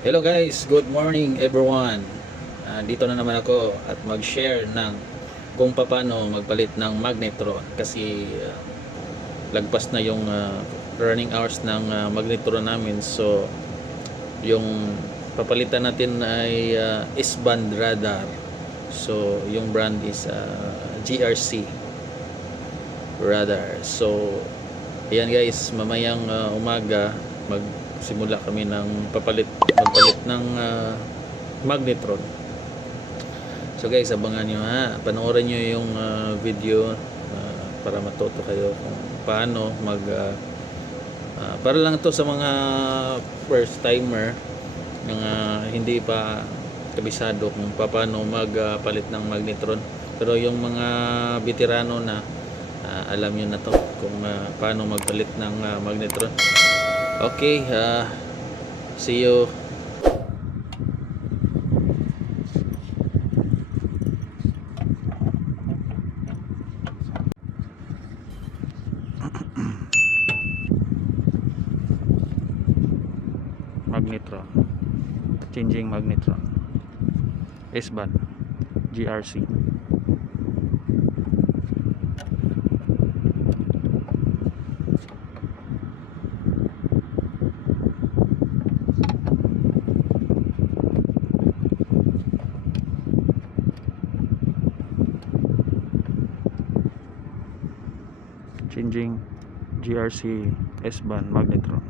Hello guys, good morning everyone. Dito na naman ako at mag-share ng kung paano magpalit ng magnetron kasi lagpas na yung running hours ng magnetron namin. So yung papalitan natin ay S-band radar. So yung brand is GRC radar. So ayan guys, mamayang umaga magsimula kami ng magpalit ng magnetron. So guys, abangan nyo ha, panoorin nyo yung video para matuto kayo kung paano para lang to sa mga first timer, mga hindi pa kabisado kung paano magpalit ng magnetron. Pero yung mga veterano na alam nyo na to kung paano magpalit ng magnetron. Okay, see you. Magnetron, changing magnetron, S-band GRC. Changing GRC S-band magnetron.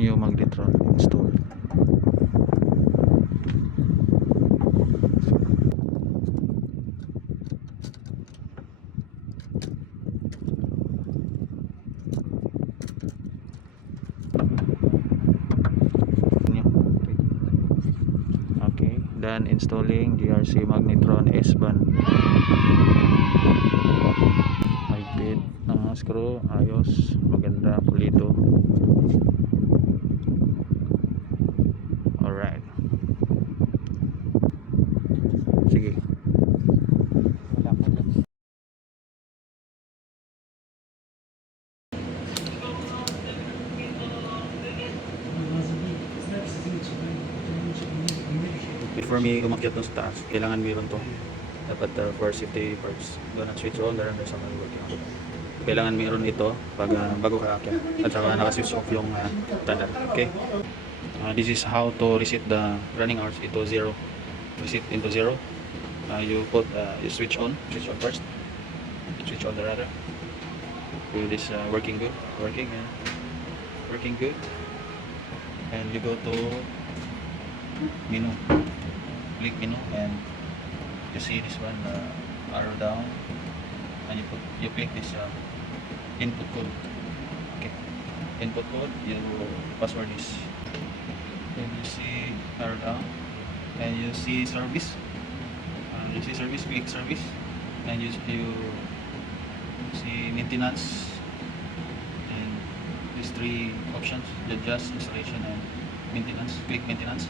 New magnetron installed. Okay, done installing GRC magnetron S-band. High-fit ng screw, ayos, maganda, pulido. Alright, sige. Before me umakyat dun sa taas, kailangan meron to. Dapat for safety parts. Do not switch on, there there's someone working on it. Kailangan meron ito pag bago ka akyat. At saka naka-switch off yung radar. Okay? This is how to reset the running hours into 0. Reset into 0. You switch on first. Switch on the radar. Do this working good. Working good. And you go to menu. Click menu and you see this one arrow down, and you click this input code. Okay, input code, you password is, and you see arrow down and you see service, click service, and you see maintenance, and these three options, just installation and maintenance. Click maintenance,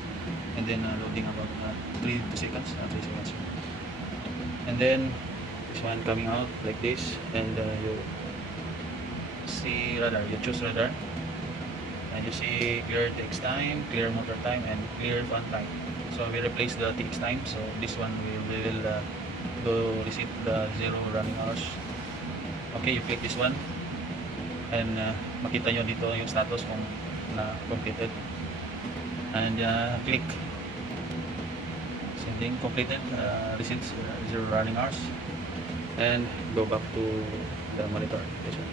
and then loading about 3 seconds, and then this one coming out like this, and you see radar, you choose radar, and you see clear TX time, clear motor time, and clear fan time. So we replace the TX time, so this one we will do reset the 0 running hours. Okay, you click this one, and makita nyo dito yung status kung na completed, and click same thing, completed, reset 0 running hours, and go back to the monitor. This one,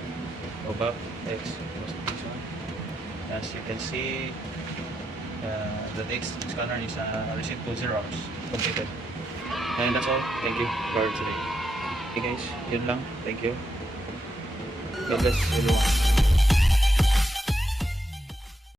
go back, X, this one. As you can see, The next scanner is receipt to 0 hours completed. And that's all. Thank you for today. Okay guys, yun lang. Thank you. God bless everyone.